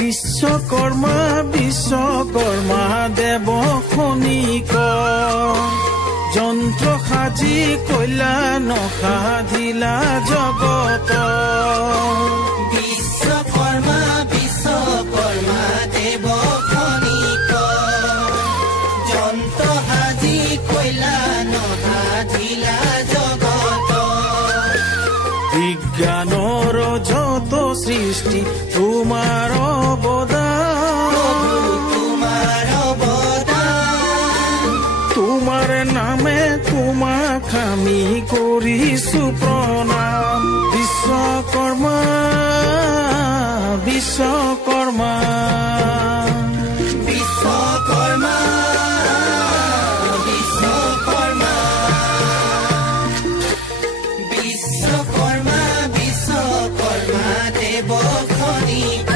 বিশ্বকৰ্মা বিশ্বকৰ্মা দেৱ খনিক যন্ত্ৰ সাজি কইলা নসাধিলা জগত বিশ্বকৰ্মা বিশ্বকৰ্মা দেৱ খনিক যন্ত্ৰ সাজি কইলা নসাধিলা জগত বিজ্ঞানৰ যত সৃষ্টি তোমাৰ অৱদান তোমাৰ নামে তোমাক আমি কৰিছো প্ৰণাম বিশ্বকৰ্মা বিশ্বকৰ্মা বিশ্বকৰ্মা বিশ্বকৰ্মা বিশ্বকৰ্মা বিশ্বকৰ্মা দেৱ খনিক